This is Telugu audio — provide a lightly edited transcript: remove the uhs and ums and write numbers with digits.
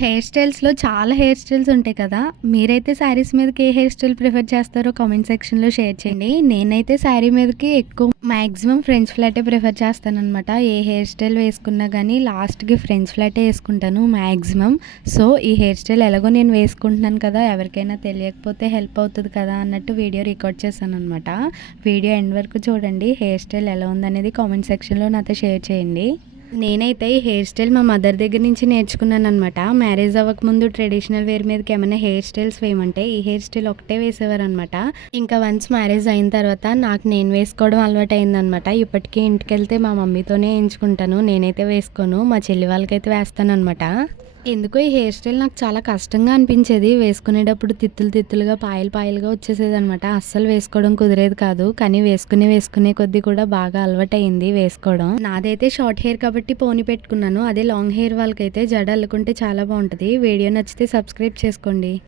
హెయిర్ స్టైల్స్‌లో చాలా హెయిర్ స్టైల్స్ ఉంటాయి కదా! మీరైతే శారీస్ మీదకి ఏ హెయిర్ స్టైల్ ప్రిఫర్ చేస్తారో కామెంట్ సెక్షన్‌లో షేర్ చేయండి. నేనైతే శారీ మీదకి ఎక్కువ మాక్సిమం ఫ్రెంచ్ ఫ్లాటే ప్రిఫర్ చేస్తాననమాట. ఏ హెయిర్ స్టైల్ వేసుకున్నా గానీ లాస్ట్‌కి ఫ్రెంచ్ ఫ్లాటే ఏసుకుంటాను మాక్సిమం. సో, ఈ హెయిర్ స్టైల్ ఎలాగో నేను వేసుకుంటున్నాను కదా! ఎవరికైనా తెలియకపోతే హెల్ప్ అవుతది కదా! అన్నట్టు వీడియో రికార్డ్ చేశాననమాట. వీడియో ఎండ్ వరకు చూడండి. హెయిర్ స్టైల్ ఎలా ఉందనేది కామెంట్ సెక్షన్‌లో నాతో షేర్ చేయండి. నేనైతే ఈ హెయిర్ స్టైల్ మా మదర్ దగ్గర నుంచి నేర్చుకున్నాననమాట. మ్యారేజ్ అవ్వకముందు ట్రెడిషనల్ వేర్ మీదకి ఏమైనా హెయిర్ స్టైల్స్ వేయమంటే ఈ హెయిర్ స్టైల్ ఒకటే వేసేవారనమాట. ఇంకా వన్స్ మ్యారేజ్ అయిన తర్వాత నాకు నేను వేసుకోవడం అలవాటయిందనమాట. ఇప్పటికీ ఇంటికెళ్తే మా మమ్మీతోనే ఏయించుకుంటాను. నేనైతే వేసుకోను. మా చెల్లి వాళ్ళకైతే వేస్తాననమాట. ఎందుకో ఈ హెయిర్ స్టైల్ నాకు చాలా కష్టంగా అనిపించేది. వేసుకునేటప్పుడు తిత్తులుగా, పాయలుగా వచ్చేసేదనమాట. అస్సలు వేసుకోవడం కుదిరేది కాదు. కానీ వేసుకునే కొద్దీ కూడా బాగా అలవాటయింది వేసుకోవడం. నాదైతే షార్ట్ హెయిర్ కాబట్టి పోనీ పెట్టుకున్నాను. అదే లాంగ్ హెయిర్ వాళ్ళకైతే జడ అల్లుకుంటే చాలా బావుంటది. వీడియో నచ్చితే సబ్స్క్రైబ్ చేసుకోండి.